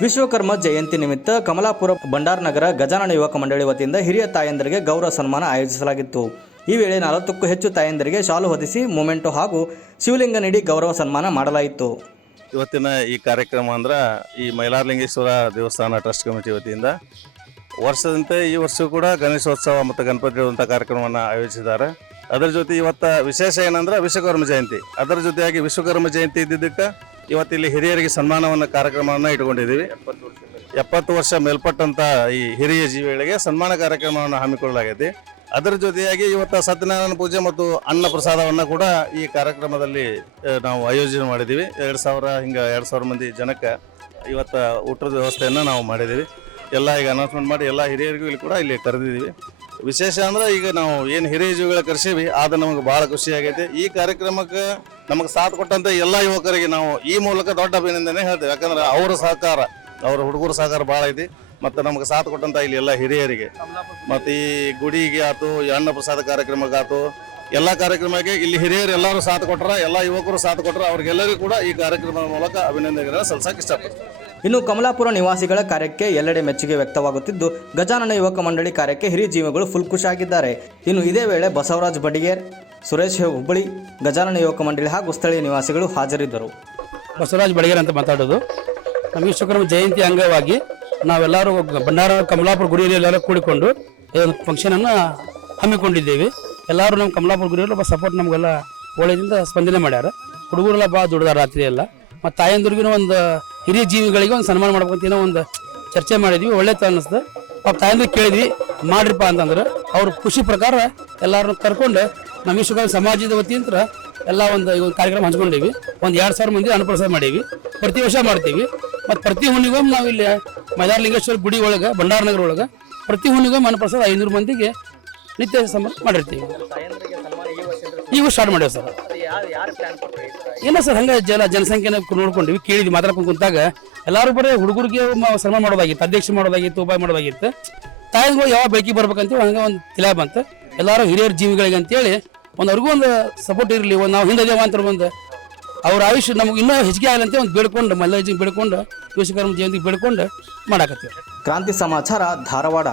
ವಿಶ್ವಕರ್ಮ ಜಯಂತಿ ನಿಮಿತ್ತ ಕಮಲಾಪುರ ಭಂಡಾರನಗರ ಗಜಾನನ ಯುವಕ ಮಂಡಳಿ ವತಿಯಿಂದ ಹಿರಿಯ ತಾಯಂದರಿಗೆ ಗೌರವ ಸನ್ಮಾನ ಆಯೋಜಿಸಲಾಗಿತ್ತು. ಈ ವೇಳೆ 40ಕ್ಕೂ ಹೆಚ್ಚು ತಾಯಂದರಿಗೆ ಶಾಲು ಹೊದಿಸಿ ಮೊಮೆಂಟೋ ಹಾಗೂ ಶಿವಲಿಂಗ ನೀಡಿ ಗೌರವ ಸನ್ಮಾನ ಮಾಡಲಾಯಿತು. ಇವತ್ತಿನ ಈ ಕಾರ್ಯಕ್ರಮ ಅಂದ್ರೆ ಈ ಮೈಲಾರಲಿಂಗೇಶ್ವರ ದೇವಸ್ಥಾನ ಟ್ರಸ್ಟ್ ಕಮಿಟಿ ವತಿಯಿಂದ ವರ್ಷದಂತೆ ಈ ವರ್ಷ ಕೂಡ ಗಣೇಶೋತ್ಸವ ಮತ್ತು ಗಣಪತಿ ಇಡುವಂಥ ಕಾರ್ಯಕ್ರಮವನ್ನು ಆಯೋಜಿಸಿದ್ದಾರೆ. ಅದರ ಜೊತೆ ಇವತ್ತು ವಿಶೇಷ ಏನಂದ್ರೆ ವಿಶ್ವಕರ್ಮ ಜಯಂತಿ. ಅದರ ಜೊತೆಯಾಗಿ ವಿಶ್ವಕರ್ಮ ಜಯಂತಿ ಇದ್ದಿದ್ದಕ್ಕೆ ಇವತ್ತಿಲ್ಲಿ ಹಿರಿಯರಿಗೆ ಸನ್ಮಾನವನ್ನು ಕಾರ್ಯಕ್ರಮವನ್ನು ಇಟ್ಕೊಂಡಿದ್ದೀವಿ. 70 ವರ್ಷ ಮೇಲ್ಪಟ್ಟಂಥ ಈ ಹಿರಿಯ ಜೀವಿಗಳಿಗೆ ಸನ್ಮಾನ ಕಾರ್ಯಕ್ರಮವನ್ನು ಹಮ್ಮಿಕೊಳ್ಳಲಾಗಿದೆ. ಅದರ ಜೊತೆಯಾಗಿ ಇವತ್ತು ಸತ್ಯನಾರಾಯಣ ಪೂಜೆ ಮತ್ತು ಅನ್ನ ಪ್ರಸಾದವನ್ನು ಕೂಡ ಈ ಕಾರ್ಯಕ್ರಮದಲ್ಲಿ ನಾವು ಆಯೋಜನೆ ಮಾಡಿದ್ದೀವಿ. 2000 ಮಂದಿ ಜನಕ್ಕೆ ಇವತ್ತು ಊಟದ ವ್ಯವಸ್ಥೆಯನ್ನು ನಾವು ಮಾಡಿದ್ದೀವಿ. ಎಲ್ಲ ಈಗ ಅನೌನ್ಸ್ಮೆಂಟ್ ಮಾಡಿ ಎಲ್ಲ ಹಿರಿಯರಿಗೂ ಇಲ್ಲಿ ಕೂಡ ಇಲ್ಲಿ ಕರೆದಿದ್ದೀವಿ. ವಿಶೇಷ ಅಂದ್ರೆ ಈಗ ನಾವು ಏನು ಹಿರಿಯ ಜೀವಿಗಳ ಕರೆಸೀವಿ ಅದು ನಮಗೆ ಭಾಳ ಖುಷಿಯಾಗೈತೆ. ಈ ಕಾರ್ಯಕ್ರಮಕ್ಕೆ ನಮಗೆ ಸಾಥ್ ಕೊಟ್ಟಂಥ ಎಲ್ಲ ಯುವಕರಿಗೆ ನಾವು ಈ ಮೂಲಕ ದೊಡ್ಡ ಅಭಿನಂದನೆ ಹೇಳ್ತೇವೆ. ಯಾಕಂದ್ರೆ ಅವರ ಸಹಕಾರ, ಅವರ ಹುಡುಗರ ಸಹಕಾರ ಭಾಳ ಐತಿ. ಮತ್ತು ನಮಗೆ ಸಾಥ್ ಕೊಟ್ಟಂಥ ಇಲ್ಲಿ ಎಲ್ಲ ಹಿರಿಯರಿಗೆ ಮತ್ತು ಈ ಗುಡಿಗೆ ಆಯ್ತು, ಈ ಅನ್ನ ಪ್ರಸಾದ ಕಾರ್ಯಕ್ರಮಕ್ಕೆ ಆಯ್ತು, ಎಲ್ಲ ಕಾರ್ಯಕ್ರಮಕ್ಕೆ ಇಲ್ಲಿ ಹಿರಿಯರು ಎಲ್ಲರೂ ಸಾಥ್ ಕೊಟ್ಟರೆ, ಎಲ್ಲ ಯುವಕರು ಸಾಥ್ ಕೊಟ್ಟರೆ ಅವ್ರಿಗೆಲ್ಲರಿಗೂ ಕೂಡ ಈ ಕಾರ್ಯಕ್ರಮದ ಮೂಲಕ ಅಭಿನಂದನೆಗಳನ್ನು ಸಲ್ಲಿಸಕ್ಕೆ ಇಷ್ಟಪಡ್ತೀನಿ. ಇನ್ನು ಕಮಲಾಪುರ ನಿವಾಸಿಗಳ ಕಾರ್ಯಕ್ಕೆ ಎಲ್ಲೆಡೆ ಮೆಚ್ಚುಗೆ ವ್ಯಕ್ತವಾಗುತ್ತಿದ್ದು, ಗಜಾನನ ಯುವಕ ಮಂಡಳಿ ಕಾರ್ಯಕ್ಕೆ ಹಿರಿಯ ಜೀವಿಗಳು ಫುಲ್ ಖುಷಿಯಾಗಿದ್ದಾರೆ. ಇನ್ನು ಇದೇ ವೇಳೆ ಬಸವರಾಜ್ ಬಡಿಗೇರ್, ಸುರೇಶ್ ಹುಬ್ಬಳ್ಳಿ, ಗಜಾನನ ಯುವಕ ಮಂಡಳಿ ಹಾಗೂ ಸ್ಥಳೀಯ ನಿವಾಸಿಗಳು ಹಾಜರಿದ್ದರು. ಬಸವರಾಜ್ ಬಡಿಗೇರ್ ಅಂತ ಮಾತಾಡೋದು. ನಮ್ಮ ವಿಶ್ವಕರ್ಮ ಜಯಂತಿ ಅಂಗವಾಗಿ ನಾವೆಲ್ಲರೂ ಭಂಡಾರ ಕಮಲಾಪುರ ಗುಡಿಯಲ್ಲಿ ಎಲ್ಲರೂ ಕೂಡಿಕೊಂಡು ಫಂಕ್ಷನನ್ನು ಹಮ್ಮಿಕೊಂಡಿದ್ದೇವೆ. ಎಲ್ಲರೂ ನಮ್ಮ ಕಮಲಾಪುರ ಗುಡಿಯಲ್ಲಿ ಸಪೋರ್ಟ್ ನಮಗೆಲ್ಲ ಒಳ್ಳೆಯಿಂದ ಸ್ಪಂದನೆ ಮಾಡ್ಯಾರ. ಹುಡುಗರೆಲ್ಲ ಭಾಳ ದುಡ್ದಾರ ರಾತ್ರಿ ಎಲ್ಲ. ಮತ್ತು ತಾಯಂದ್ರಿಗೂ ಒಂದು ಹಿರಿಯ ಜೀವಿಗಳಿಗೆ ಒಂದು ಸನ್ಮಾನ ಮಾಡ್ಬೇಕಂತ ಏನೋ ಒಂದು ಚರ್ಚೆ ಮಾಡಿದ್ವಿ. ಒಳ್ಳೆತ ಅನ್ನಿಸ್ತು. ಪಾಪ ತಾಯಂದ್ರಿಗೆ ಕೇಳಿದ್ವಿ ಮಾಡ್ರಿಪ್ಪ ಅಂತಂದ್ರೆ ಅವ್ರ ಖುಷಿ ಪ್ರಕಾರ ಎಲ್ಲರನ್ನ ಕರ್ಕೊಂಡು ನಮ್ಮ ವಿಶ್ವಕರ್ಮ ಸಮಾಜದ ವತಿಯಿಂದ ಎಲ್ಲ ಒಂದು ಕಾರ್ಯಕ್ರಮ ಹಂಚ್ಕೊಂಡೀವಿ. ಒಂದು 2000 ಮಂದಿ ಅನ್ನಪ್ರಸಾದ ಮಾಡೀವಿ. ಪ್ರತಿ ವರ್ಷ ಮಾಡ್ತೀವಿ. ಮತ್ತು ಪ್ರತಿ ಹುಣ್ಣಿಗೊಮ್ಮೆ ನಾವು ಇಲ್ಲಿ ಮೈಲಾರಲಿಂಗೇಶ್ವರ ಗುಡಿ ಒಳಗೆ ಭಂಡಾರನಗರ ಒಳಗೆ ಪ್ರತಿ ಹುಣ್ಣಿಗೊಮ್ಮೆ ಅನ್ನಪ್ರಸಾದ 500 ಮಂದಿಗೆ ನಿತ್ಯ ಸನ್ಮಾನ ಮಾಡಿರ್ತೀವಿ. ಈಗ ಸ್ಟಾರ್ಟ್ ಮಾಡ್ಯಾವ ಸರ್. ಇಲ್ಲ ಸರ್, ಹಂಗೆ ಜನಸಂಖ್ಯೆನ ನೋಡ್ಕೊಂಡಿವಿ, ಕೇಳಿದ್ವಿ, ಮಾತಾಡ್ಕೊಂಡು ಕುಂತಾಗ ಎಲ್ಲರೂ ಬರೀ ಹುಡುಗರಿಗೆ ಸನ್ಮಾನ ಮಾಡೋದಾಗಿತ್ತು, ಅಧ್ಯಕ್ಷ ಮಾಡೋದಾಗಿತ್ತು, ಉಪಾಯ ಮಾಡೋದಾಗಿತ್ತು. ತಾಯಿಗಳು ಯಾವಾಗ ಬೆಳಕಿಗೆ ಬರ್ಬೇಕಂತೇಳಿ ಹಂಗೆ ಒಂದು ತಿಳ ಬಂತು. ಎಲ್ಲರೂ ಹಿರಿಯರ ಜೀವಿಗಳಿಗೆ ಅಂತೇಳಿ ಅವ್ರಿಗೂ ಒಂದು ಸಪೋರ್ಟ್ ಇರಲಿ, ಒಂದು ನಾವು ಹಿಂದೆ ಅಂತ ಒಂದು ಅವ್ರ ಆಯುಷ್ಯ ನಮ್ಗೆ ಇನ್ನೂ ಹೆಚ್ಚಿಗೆ ಆಗಲಿ ಅಂತ ಒಂದು ಬೇಡ್ಕೊಂಡು ಮಲ್ಲಜ್ಜಿಗೆ ಬೇಡ್ಕೊಂಡು ವಿಶ್ವಕರ್ಮ ಜಯಂತಿಗೆ ಬೇಡ್ಕೊಂಡು ಮಾಡಾಕತ್ತೀವಿ. ಕ್ರಾಂತಿ ಸಮಾಚಾರ, ಧಾರವಾಡ.